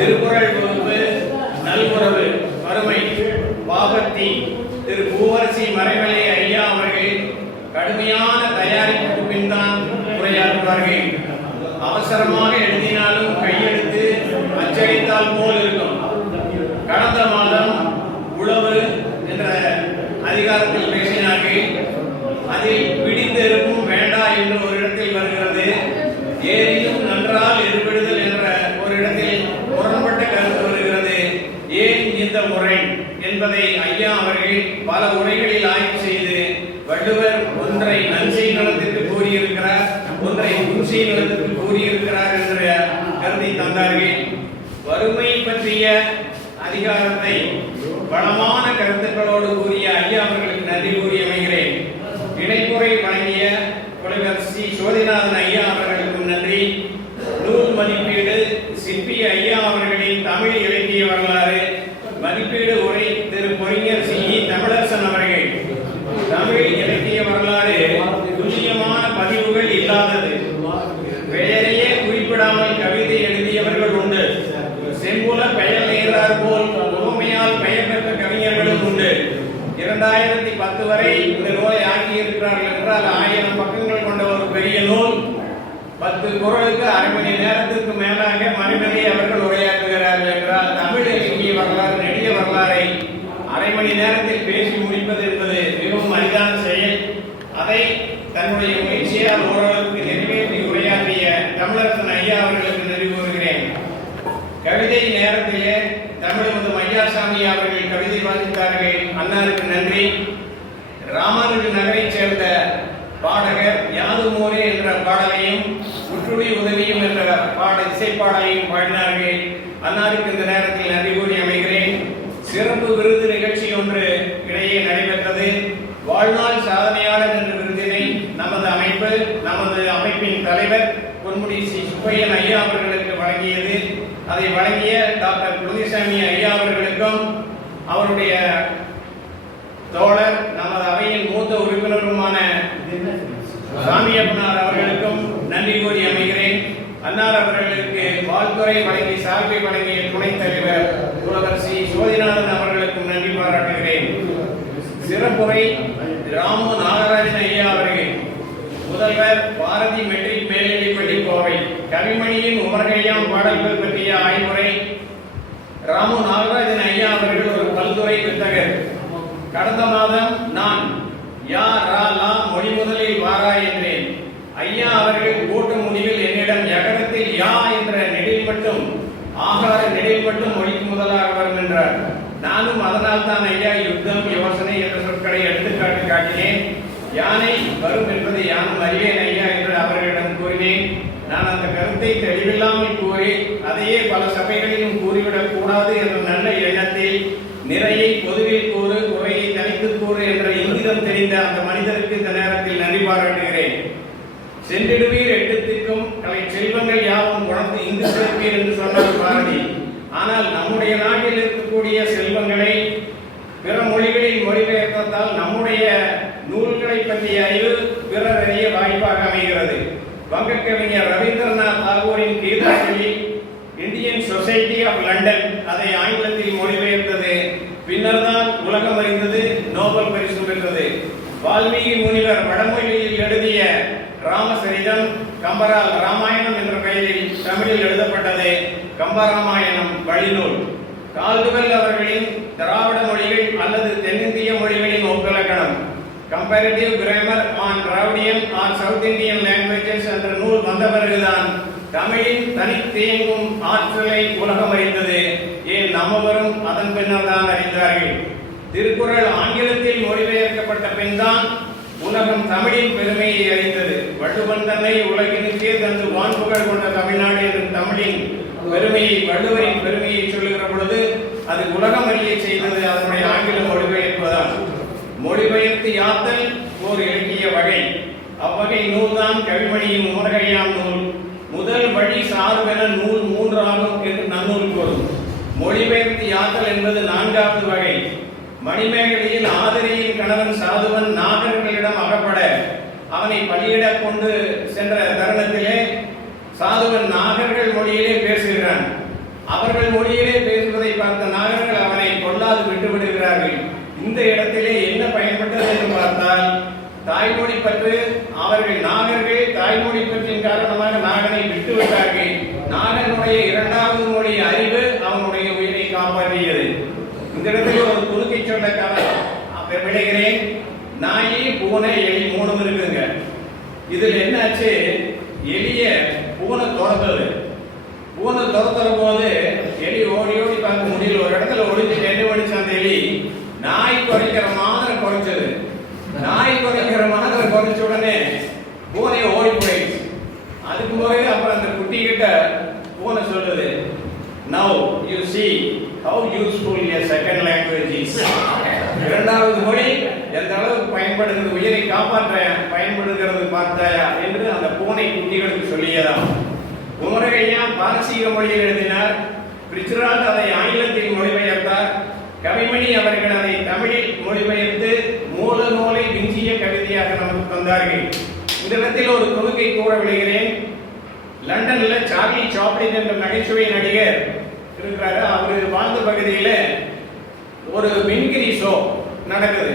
திருக்குறள் வகுப்பு நல்குறவு வறுமை பாபத்தி திரு பூவரசி மறைமலை ஐயா அவர்கள் கடுமையான தயாரிப்புக்கு பின் தான் உரையாற்றுவார்கள். அவசரமாக எழுதினாலும் கையெழுத்து அச்சடித்தால் போல் இருக்கும். கடந்த மாதம் உழவு என்ற அதிகாரத்தில் பேசினார்கள். அதில் பிடித்திருக்கும் வேண்டா என்று ஒரு இடத்தில் வருகிறது. ஏரியும் நன்றால் எதிர்விடுதல் என்ற ஒரு இடத்தில் முரண்பட்ட கருத்து வருகிறது. ஏன் இந்த முறை என்பதை ஐயா அவர்கள் பல உரைகளில் ஆய்வு செய்து வள்ளுவர் ஒன்றை நன்செய் நலத்திற்கு கூறியிருக்கிறார், ஒன்றை புன்செய் நலத்திற்கு கூறியிருக்கிறார் என்ற கருத்தை தந்தார்கள். வறுமை பற்றிய அதிகாரத்தை வளமான கருத்துக்களோடு கூறிய ஐயா அவர்களுக்கு நன்றி கூறி அமைகிறேன். இணைப்புரை வழங்கிய புலவர் சி. சோதிநாதன் ஐயா அவர்களுக்கு நன்றி. நூல் மதிப்பீடு சிற்பி ஐயா அவர்களின் தமிழ் இலக்கிய வரலாறு மதிப்பீடு உரை திரு பொறிஞர் சி. தமிழரசன் அவர்கள். தமிழ் இலக்கிய வரலாறு துல்லியமான பதிவுகள் இல்லாதது. பெயரையே குறிப்பிடாமல் கவிதை எழுதியவர்கள் உண்டு. செம்புல பெயர் நேர்ந்தார் போல் உவமையால் பெயர் பெற்ற கவிஞர்களும் உண்டு. 2010 வரை இந்த நூலை ஆக்கியிருக்கிறார்கள் என்றால் 1000 பக்கங்கள் கொண்ட ஒரு பெரிய நூல். 10 குறளுக்கு அரை மணி நேரத்திற்கு மேலாக மணிமணி அவர்கள் உரையாற்றுகிறார்கள் என்றால் தமிழ் இலக்கிய வரலாறு நெடிய வரலாறை அரை மணி நேரத்தில் பேசி முடிப்பது என்பது மிகவும் அரிதான செயல். அதை தன்னுடைய முயற்சியால் ஓரளவுக்கு நிறைவேற்றி உரையாற்றிய தமிழரசன் ஐயா அவர்களுக்கு நன்றி கூறுகிறேன். கவிதை நேரத்திலே தமிழக ஐயாசாமி அவர்கள் கவிதை வாசித்தார்கள். அன்னாருக்கு நன்றி. ராமானுஜ நகரை சேர்ந்த பாடகர் யாதுமோரே என்ற பாடலையும் முற்றுடி உதவியும் என்ற இசைப்பாடலையும் பாடினார்கள். அன்னாருக்கு இந்த நேரத்தில் நன்றி கூறி அமைகிறேன். சிறப்பு விருது நிகழ்ச்சி ஒன்று இடையே நடைபெற்றது. வாழ்நாள் சாதனையாளர் என்ற விருதினை நமது அமைப்பின் தலைவர் பொன்முடி சி. சுப்பையன் ஐயா அவர்களுக்கு வழங்கியது. அதை வழங்கிய டாக்டர் குருதிசாமி ஐயா அவர்களுக்கும் அவருடைய தோழர் நமது அவையின் மூத்த உறுப்பினருமான சாமியப்பனார் அவர்களுக்கும் நன்றி கூறி அமைகிறேன். அன்னார் அவர்களுக்கு வாழ்த்துறை வழங்கி சார்பை வழங்கிய துணைத் தலைவர் புலவர் சி. சோதிநாதன் அவர்களுக்கும் நன்றி பாராட்டுகிறேன். சிறப்புரை ராமு நாகராஜன் ஐயா அவர்கள். முதல்வர் பாரதி மெட்ரிக் மேல்நிலைப்பள்ளி கோவை. கவிமணியின் உமர்கையாம் பாடல்கள் பற்றிய ஆய்வுரை ராமு நாகராஜன் ஐயா அவர்கள் ஒரு பல்துறை வித்தகர். கடந்த மாதம் நான் யா ரா லா மொழி முதலில் வாரா என்றேன். ஐயா அவர்கள் கூட்டு முடிவில் என்னிடம் யகரத்தில் யா என்ற நெடில் மட்டும் ஆகார நெடில் மட்டும் மொழிக்கு முதலாக வரும் என்றார். நானும் அதனால் தான் ஐயா யுத்தம் யோசனை என்ற சொற்களை எடுத்துக்காட்டு காட்டினேன். யானை வரும் என்பதை யானும் அறிவேன் ஐயா என்று அவர்களிடம் கூறினேன். நான் அந்த கருத்தை தெளிவில்லாமல் கூறி அதையே பல சபைகளிலும் கூறிவிடக் கூடாது என்ற நல்ல எண்ணத்தில் நிறையை பொதுவில் கூறு குறையை தனித்து கூறு என்ற இங்கிதம் தெரிந்த அந்த மனிதருக்கு இந்த நேரத்தில் நன்றி பாராட்டுகிறேன். சென்றிடுவீர் எட்டத்திற்கும் கலை செல்வங்கள் யாவும் உணர்ந்து இங்கு சேர்ப்பீர் என்று சொன்னார் பாரதி. ஆனால் நம்முடைய நாட்டில் இருக்கக்கூடிய செல்வங்களை பிற மொழிகளில் மொழிபெயர்த்தால் நம்முடைய நூல்களை பற்றிய அறிவு பிறர் அறிய வாய்ப்பாக அமைகிறது. வங்க கவிஞர் ரவீந்திரநாத் தாகூரின் Gitanjali Indian society of London அதை ஆங்கிலத்தில் மொழிபெயர்த்தது. பின்னர் தான் உலகம் அறிந்தது, நோபல் பரிசு பெற்றது. வால்மீகி முனிவர் வடமொழியில் எழுதிய ராமசரிதம் கம்பரால் ராமாயணம் என்ற பெயரில் தமிழில் எழுதப்பட்டது. கம்பராமாயணம் வழிநூல். கால்டுவெல் அவர்களின் திராவிட மொழிகள் அல்லது தென்னிந்திய மொழிகளின் ஒப்பிலக்கணம் comparative grammar on Dravidian or South Indian languages என்ற நூல் வந்த பிறகுதான் தமிழின் தனித்தேங்கும் ஆற்றலை உலகம் அறிந்தது. ஏன் நம்மவரும் அதன் பின்னர் தான் அறிந்தார்கள். திருக்குறள் ஆங்கிலத்தில் மொழிபெயர்க்கப்பட்ட பின்தான் உலகம் தமிழின் பெருமையை அறிந்தது. வள்ளுவன் தன்னை உலகினுக்கே தந்து வான்புகழ் கொண்ட தமிழ்நாடு என்று தமிழின் பெருமையை வள்ளுவரின் பெருமையை சொல்லுகிற பொழுது அது உலகம் அறிய செய்தது அதனுடைய ஆங்கில மொழிபெயர்ப்புதான். மொழிபெயர்த்து யாத்தல் ஓர் இலக்கிய வகை. அவ்வகை நூல்தான் கவிமணியின் உமர்கையாம் நூல். முதல் வழி சார்பென நூல் மூன்றாகும் என்று நன்னூல் கூறும். மொழிபெயர்த்து யாத்தல் என்பது நான்காவது வகை. மணிமேகலையில் ஆதிரியின் கணவன் சாதுவன் நாகர்களிடம் அகப்பட அவனை பலியிட கொண்டு சென்ற தருணத்திலே சாதுவன் நாகர்கள் மொழியிலே பேசுகிறான். அவர்கள் மொழியிலே பேசுவதை பார்த்த நாகர்கள் அவனை கொல்லாது விட்டுவிடுகிறார்கள். இந்த இடத்திலே என்ன பயன்பட்டது என்று பார்த்தால் தாய்மொழி பற்று. அவர்கள் நாகர்கள் தாய்மொழி பற்றின் காரணமாக நாகனை விட்டுவிட்டார்கள். நாகனுடைய இரண்டாவது மொழி அறிவு அவனுடைய உயிரை காப்பாற்றியது. இந்த இடத்துல ஒரு துணுக்கை சொல்ல விளைகிறேன். நாயி பூனை எலி மூணும் இருக்குங்க. இதுல என்னாச்சு, எலிய பூனை துரத்துது. பூனை துரத்துற போது எலி ஓடி ஓடி பார்க்க முடியல. ஒரு இடத்துல ஒளிஞ்சு என்ன ஒழிச்சு அந்த எலி நாய் குறைக்கிற மாதிரி குறைச்சது. நாய் குறைக்கிற மாதிரி குறைச்ச உடனே பூனை ஓடி போயிடுச்சு. அதுக்கு பிறகு அப்புறம் அந்த குட்டி கிட்ட பூனை சொல்லுது, now you see how useful a second language is. இரண்டாவது மொழி எந்த அளவுக்கு பயன்படுகிறது, உயிரை காப்பாற்ற பயன்படுகிறது பார்த்தாயா என்று அந்த பூனை குட்டிகளுக்கு சொல்லியதாம். உமரகையான் பாரசீக மொழியில் எழுதினார். பிரிச்சுரால் அதை ஆங்கிலத்தில் மொழிபெயர்த்தார். கவிமணி அவர்கள் அதை தமிழில் மொழிபெயர்த்து மூல நூலை விஞ்சிய கவிதையாக நமக்கு தந்தார்கள். இந்த இடத்தில் ஒரு துணுக்கை கூற விளைகிறேன். லண்டன்ல சார்லி சாப்ளின் என்ற நகைச்சுவை நடிகர் இருக்கிறாரு. அவர் வாழ்ந்த பகுதியில் ஒரு மின்கிரி ஷோ நடக்குது.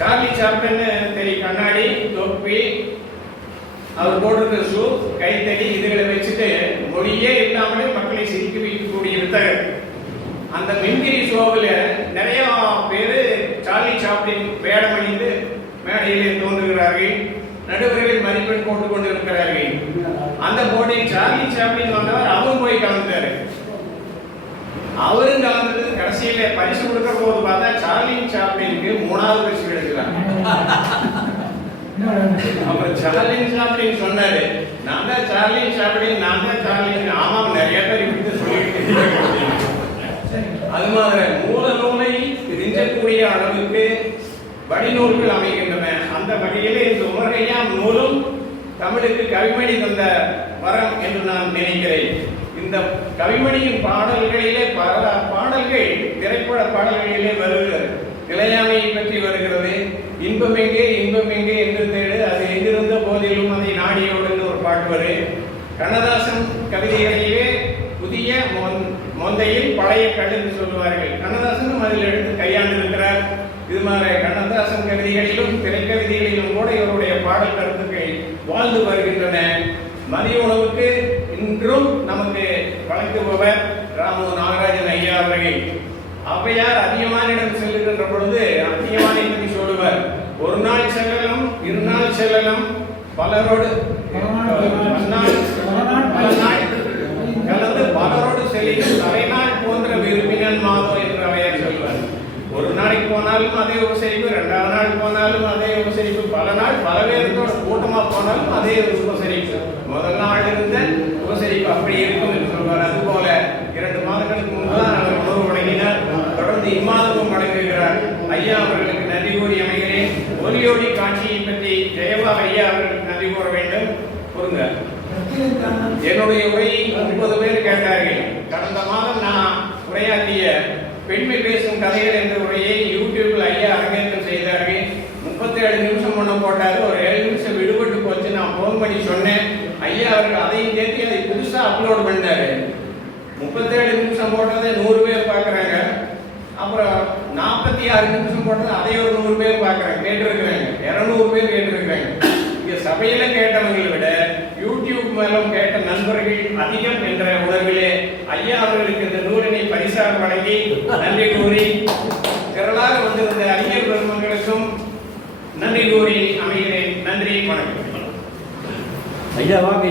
சார்லி சாப்ளின் தெரியும், கண்ணாடி தொப்பி, அவர் போட்டிருக்க ஷூ, கைத்தடி, இதுகளை வச்சுட்டு மொழியே இல்லாமலே மக்களை சிரிக்க வைக்கக்கூடிய வித்தகர். அந்த மின்கிரி ஷோவில் நிறைய பேர் சார்லி சாப்ளின் வேடம் அணிந்து மேடையிலே தோன்றுகிறார்கள். நடுவர்களில் மதிப்பெண் போட்டுக் கொண்டு இருக்கிறார்கள். அந்த போட்டியில் சார்லி சாப்ளின் வந்தவர், அவரும் போய் கலந்தாரு. அவரும் கலந்தது. கடைசியில பரிசு கொடுக்கிற போது பார்த்தா சார்லி சாப்ளினுக்கு 3வது பரிசு எடுக்கிறாங்க. அப்புறம் சார்லி சாப்ளின் சொன்னாரு, நான் தான் சார்லி சாப்ளின், நான் தான் சார்லி. ஆமாம், நிறைய பேர் இப்படி சொல்லிட்டு. அது மாதிரி மூல நூலை தெரிஞ்சக்கூடிய அளவுக்கு வடிநூல்கள் அமைகின்றன. அந்த வகையிலே இந்த உமர்கையாம் நூலும் தமிழுக்கு கவிமணி தந்த வரம் என்று நான் நினைக்கிறேன். இந்த கவிமணியின் பாடல்களிலே பல பாடல்கள் திரைப்பட பாடல்களிலே வருகிறது. நிலையாமையை பற்றி வருகிறது. இன்பம் எங்கே இன்பம் எங்கே என்று தேடு, அது எங்கிருந்த போதிலும் அதை நாடியோடு ஒரு பாட்டு வரும். கண்ணதாசன் கவிதைகளிலே புதிய மொந்தையில் பழைய கல் என்று சொல்லுவார்கள். கண்ணதாசனும் அதில் எடுத்து கையாண்டு இருக்கிறார். இது மாதிரி கண்ணதாசன் கவிதைகளிலும் திரைக்கவிதைகளிலும் கூட இவருடைய பாடல் கருத்துக்கள் வாழ்ந்து வருகின்றன. மதிய உணவுக்கு இன்றும் நமக்கு வழங்குபவர் ராமு நாகராஜன் ஐயா அவர்கள். அவையார் அதிகமானிடம் செல்லுகின்ற பொழுது அதிகமான பற்றி சொல்லுவார். ஒரு நாள் செல்லலாம், 2 நாள் செல்லலாம், பலரோடு கலந்து பலரோடு செல்லும் தலைநாள் போன்ற விரும்பினன் மாதோ என்று அவையார் சொல்வார். ஒரு நாளைக்கு போனாலும் அதே உபசரிப்பு, 2வது நாள் போனாலும் அதே உபசரிப்பு, பல நாள் பல பேருக்கோட கூட்டமா போனாலும் அதே உபசரிப்பு. முதல் நாள் இருந்த உபசரிப்பு அப்படி இருக்கும் என்று சொல்வார். அதுபோல 2 மாதங்களுக்கு முன்புதான் அவர் உணவு வழங்கினார். தொடர்ந்து இம்மாதமும் வழங்குகிறார். ஐயா அவர்களுக்கு நன்றி கூறி அமைகிறேன். ஒலியோடி காட்சியை பற்றி ஜெயவா ஐயா அவர்களுக்கு நன்றி கூற வேண்டும். கூறுங்க. என்னுடைய உரையை 30 பேர் கேட்டார்கள். கடந்த மாதம் நான் உரையாற்றிய பெண்மை பேசும் கதைகள் என்ற உரையை யூடியூப்ல ஐயா அரங்கேற்றம் செய்தார்கள். 37 நிமிஷம் முன்ன போட்டாரு. ஒரு 7 நிமிஷம் விடுபட்டு போச்சு. நான் போன் பண்ணி சொன்னேன். ஐயா அவர்கள் அதையும் சேர்த்து அதை புதுசா அப்லோட் பண்ணாரு. 37 நிமிஷம் போட்டதை 100 பேர் பார்க்குறாங்க. அப்புறம் 46 நிமிஷம் போட்டது அதே ஒரு 100 பேர் பார்க்குறாங்க, கேட்டிருக்கிறாங்க. 200 பேர் கேட்டிருக்கிறாங்க. இங்க சபையில கேட்டவங்களை விட யூடியூப் மூலம் கேட்ட நண்பர்கள் அதிகம் என்ற உணர்விலே ஐயா அவர்களுக்கு இந்த நூலினை பரிசாக வழங்கி நன்றி கூறி, திரளாக வந்திருந்த அறிஞர் பெருமக்களுக்கும் நன்றி கூறி அமைகிறேன். நன்றி, வணக்கம். ஐயா வாங்க.